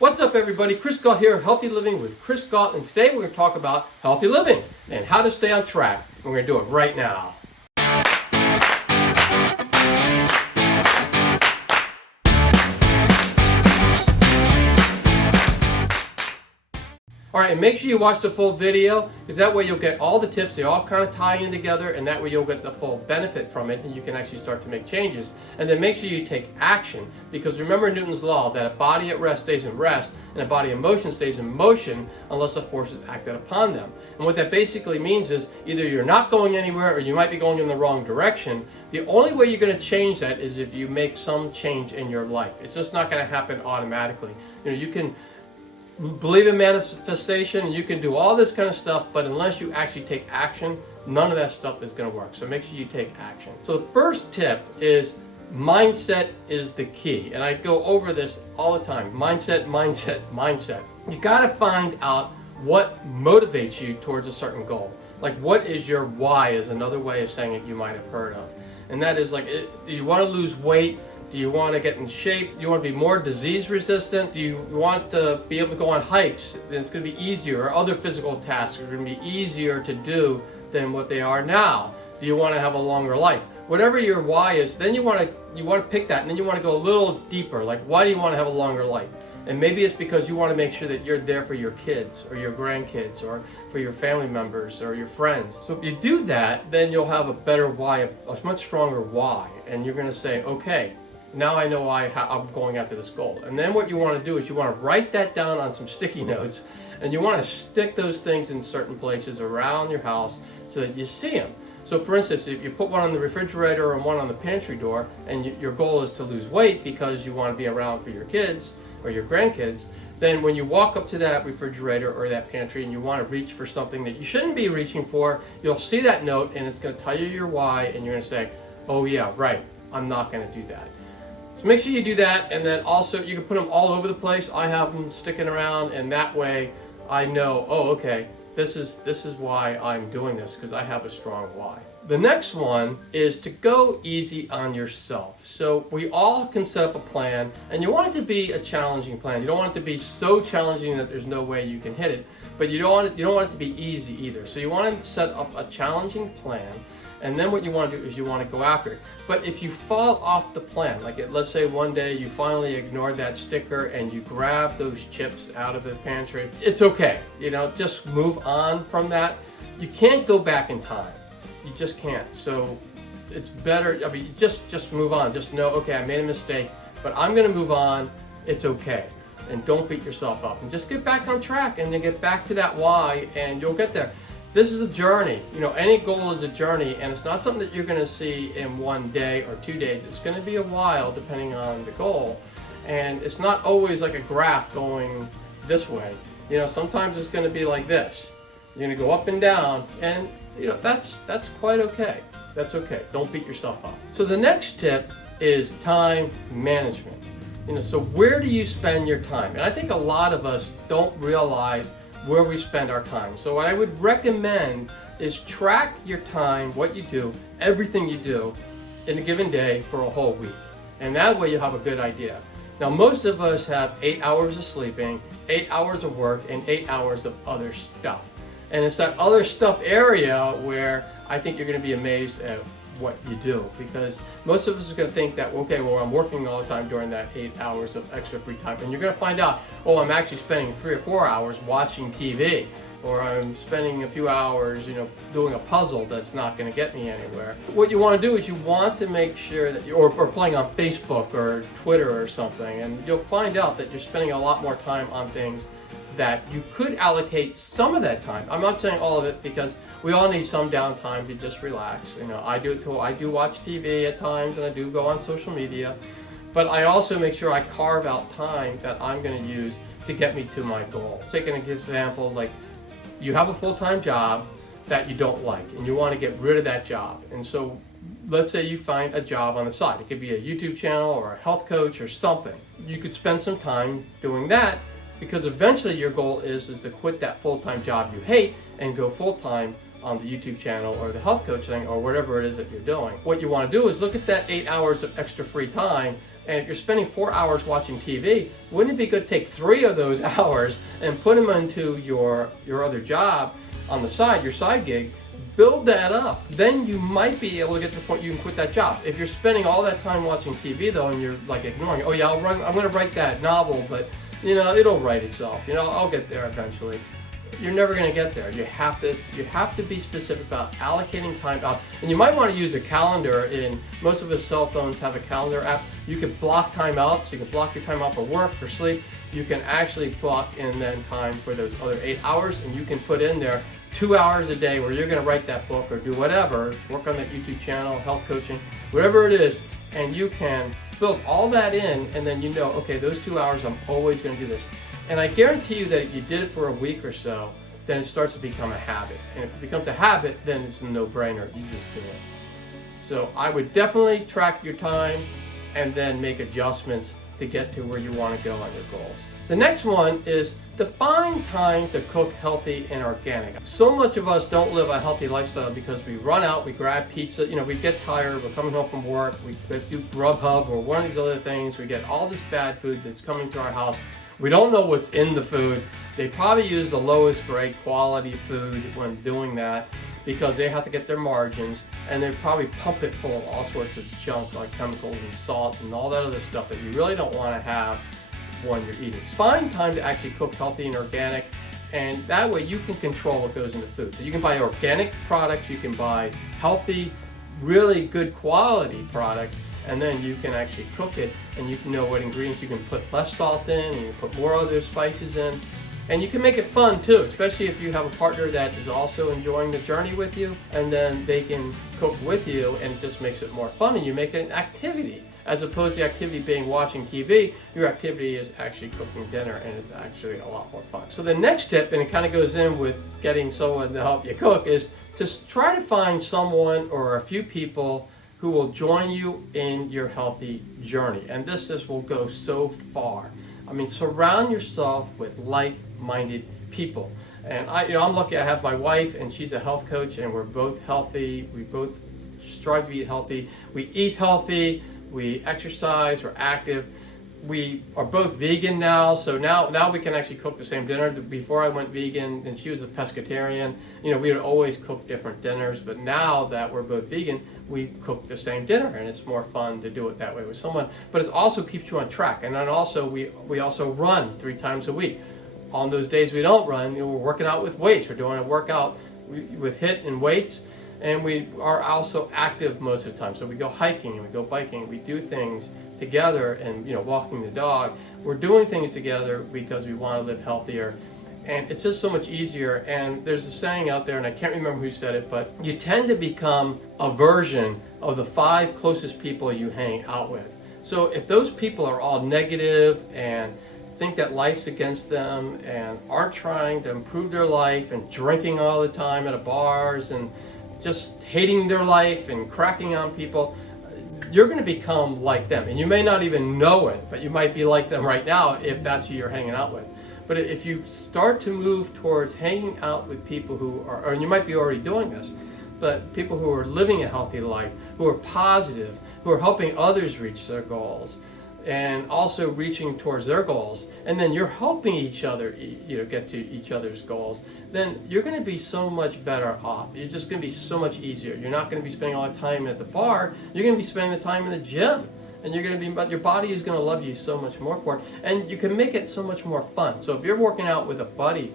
What's up everybody, Chris Gault here, Healthy Living with Chris Gault, and today we're going to talk about healthy living and how to stay on track. And we're going to do it right now. Alright, and make sure you watch the full video, because that way you'll get all the tips. They all kind of tie in together, and that way you'll get the full benefit from it, and you can actually start to make changes. And then make sure you take action, because remember Newton's law that a body at rest stays in rest, and a body in motion stays in motion unless a force is acted upon them. And what that basically means is either you're not going anywhere or you might be going in the wrong direction. The only way you're going to change that is if you make some change in your life. It's just not going to happen automatically. You can believe in manifestation, and you can do all this kind of stuff, but unless you actually take action, none of that stuff is going to work. So make sure you take action. So the first tip is mindset is the key, and I go over this all the time. Mindset, mindset, mindset. You got to find out what motivates you towards a certain goal. Like, what is your why is another way of saying it you might have heard of. And that is like, do you want to lose weight? Do you want to get in shape? Do you want to be more disease resistant? Do you want to be able to go on hikes? Then it's going to be easier, or other physical tasks are going to be easier to do than what they are now. Do you want to have a longer life? Whatever your why is, then you want to pick that, and then you want to go a little deeper. Like, why do you want to have a longer life? And maybe it's because you want to make sure that you're there for your kids or your grandkids or for your family members or your friends. So if you do that, then you'll have a better why, a much stronger why, and you're going to say, okay, now I know why I'm going after this goal. And then what you want to do is you want to write that down on some sticky notes, and you want to stick those things in certain places around your house so that you see them. So for instance, if you put one on the refrigerator and one on the pantry door, and your goal is to lose weight because you want to be around for your kids or your grandkids, then when you walk up to that refrigerator or that pantry and you want to reach for something that you shouldn't be reaching for, you'll see that note and it's going to tell you your why, and you're going to say, oh yeah, right, I'm not going to do that. So make sure you do that, and then also you can put them all over the place. I have them sticking around, and that way I know, oh okay, this is why I'm doing this, because I have a strong why. The next one is to go easy on yourself. So we all can set up a plan, and you want it to be a challenging plan. You don't want it to be so challenging that there's no way you can hit it, but you don't want it to be easy either. So you want to set up a challenging plan, and then what you want to do is you want to go after it. But if you fall off the plan, like let's say one day you finally ignored that sticker and you grab those chips out of the pantry, it's okay. Just move on from that. You can't go back in time. You just can't. So it's better, just move on. Just know, okay, I made a mistake, but I'm going to move on. It's okay. And don't beat yourself up. And just get back on track, and then get back to that why, and you'll get there. This is a journey. Any goal is a journey, and it's not something that you're going to see in one day or 2 days. It's going to be a while depending on the goal, and it's not always like a graph going this way. Sometimes it's going to be like this. You're going to go up and down, and that's quite okay. That's okay. Don't beat yourself up. So the next tip is time management. So where do you spend your time? And I think a lot of us don't realize where we spend our time. So what I would recommend is track your time, what you do, everything you do in a given day for a whole week. And that way you have a good idea. Now most of us have 8 hours of sleeping, 8 hours of work, and 8 hours of other stuff. And it's that other stuff area where I think you're going to be amazed at what you do, because most of us are going to think that, okay, well, I'm working all the time during that 8 hours of extra free time, and you're going to find out, oh, I'm actually spending 3 or 4 hours watching TV, or I'm spending a few hours, doing a puzzle that's not going to get me anywhere. What you want to do is you want to make sure that or playing on Facebook or Twitter or something, and you'll find out that you're spending a lot more time on things that you could allocate some of that time. I'm not saying all of it, because we all need some downtime to just relax. I do it too. I do watch TV at times, and I do go on social media, but I also make sure I carve out time that I'm going to use to get me to my goal. Take an example, like you have a full-time job that you don't like, and you want to get rid of that job. And so let's say you find a job on the side. It could be a YouTube channel or a health coach or something. You could spend some time doing that, because eventually your goal is to quit that full-time job you hate and go full-time on the YouTube channel or the health coach thing or whatever it is that you're doing. What you want to do is look at that 8 hours of extra free time And if you're spending 4 hours watching TV, wouldn't it be good to take 3 of those hours and put them into your other job on the side, your side gig? Build that up. Then you might be able to get to the point you can quit that job. If you're spending all that time watching TV though, and you're like ignoring, oh yeah, I'm going to write that novel, but you know, it'll write itself. You know, I'll get there eventually. You're never going to get there. You have to be specific about allocating time out. And you might want to use a calendar. In most of us cell phones have a calendar app. You can block time out, so you can block your time out for work, for sleep. You can actually block in then time for those other 8 hours, and you can put in there 2 hours a day where you're going to write that book or do whatever, work on that YouTube channel, health coaching, whatever it is, and you can build all that in, and then you know, okay, those 2 hours I'm always going to do this. And I guarantee you that if you did it for a week or so, then it starts to become a habit. And if it becomes a habit, then it's a no-brainer. You just do it. So I would definitely track your time and then make adjustments to get to where you want to go on your goals. The next one is define time to cook healthy and organic. So much of us don't live a healthy lifestyle because we run out, we grab pizza, you know, we get tired, we're coming home from work, we do Grubhub or one of these other things, we get all this bad food that's coming to our house. We don't know what's in the food. They probably use the lowest grade quality food when doing that because they have to get their margins, and they probably pump it full of all sorts of junk like chemicals and salt and all that other stuff that you really don't want to have when you're eating. Find time to actually cook healthy and organic, and that way you can control what goes into food. So you can buy organic products, you can buy healthy, really good quality product, and then you can actually cook it, and you can know what ingredients you can put less salt in, and you can put more other spices in, and you can make it fun too, especially if you have a partner that is also enjoying the journey with you, and then they can cook with you, and it just makes it more fun, and you make it an activity. As opposed to the activity being watching TV, your activity is actually cooking dinner, and it's actually a lot more fun. So the next tip, and it kind of goes in with getting someone to help you cook, is to try to find someone or a few people who will join you in your healthy journey. And this will go so far. I mean, surround yourself with like-minded people. And I'm lucky I have my wife, and she's a health coach, and we're both healthy. We both strive to eat healthy. We eat healthy. We exercise. We're active. We are both vegan now, so now we can actually cook the same dinner. Before I went vegan, and she was a pescatarian, we would always cook different dinners. But now that we're both vegan, we cook the same dinner, and it's more fun to do it that way with someone. But it also keeps you on track. And then also we also run 3 times a week. On those days we don't run, we're working out with weights. We're doing a workout with HIIT and weights, and we are also active most of the time. So we go hiking and we go biking and we do things together, and walking the dog. We're doing things together because we want to live healthier, and it's just so much easier. And there's a saying out there, and I can't remember who said it, but you tend to become a version of the 5 closest people you hang out with. So if those people are all negative and think that life's against them and aren't trying to improve their life and drinking all the time at bars and just hating their life and cracking on people, you're going to become like them. And you may not even know it, but you might be like them right now if that's who you're hanging out with. But if you start to move towards hanging out with people who are, and you might be already doing this, but people who are living a healthy life, who are positive, who are helping others reach their goals, and also reaching towards their goals, and then you're helping each other get to each other's goals, then you're going to be so much better off. You're just going to be so much easier. You're not going to be spending all the time at the bar. You're going to be spending the time in the gym, and your body is going to love you so much more for it, and you can make it so much more fun. So if you're working out with a buddy,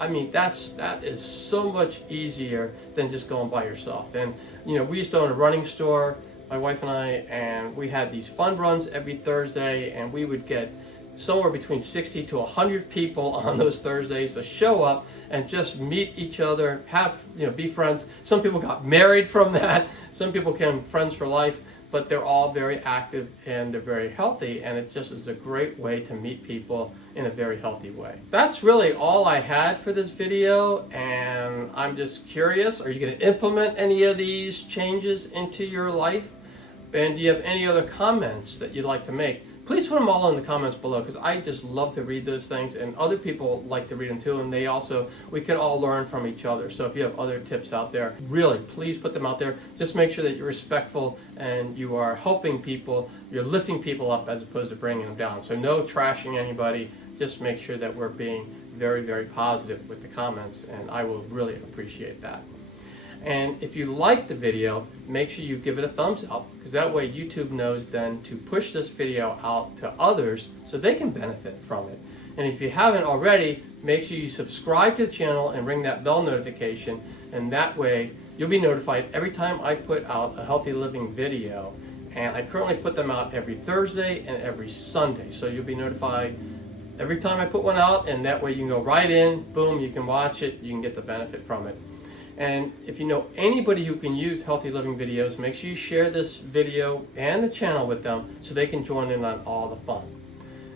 I mean, that is so much easier than just going by yourself. And we used to own a running store, my wife and I, and we had these fun runs every Thursday, and we would get somewhere between 60 to 100 people on those Thursdays to show up and just meet each other, be friends. Some people got married from that. Some people became friends for life, but they're all very active and they're very healthy, and it just is a great way to meet people in a very healthy way. That's really all I had for this video, and I'm just curious, are you going to implement any of these changes into your life? And do you have any other comments that you'd like to make? Please put them all in the comments below, because I just love to read those things, and other people like to read them too, and we can all learn from each other. So if you have other tips out there, really, please put them out there. Just make sure that you're respectful and you are helping people you're lifting people up as opposed to bringing them down. So no trashing anybody. Just make sure that we're being very, very positive with the comments, and I will really appreciate that. And if you like the video, make sure you give it a thumbs up, because that way YouTube knows then to push this video out to others so they can benefit from it. And if you haven't already, make sure you subscribe to the channel and ring that bell notification, and that way you'll be notified every time I put out a healthy living video. And I currently put them out every Thursday and every Sunday, so you'll be notified every time I put one out, and that way you can go right in, boom, you can watch it, you can get the benefit from it. And if you know anybody who can use healthy living videos, make sure you share this video and the channel with them so they can join in on all the fun.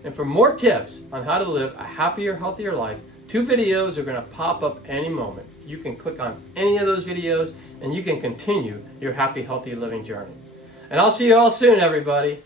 And for more tips on how to live a happier, healthier life, 2 videos are going to pop up any moment. You can click on any of those videos and you can continue your happy, healthy living journey. And I'll see you all soon, everybody.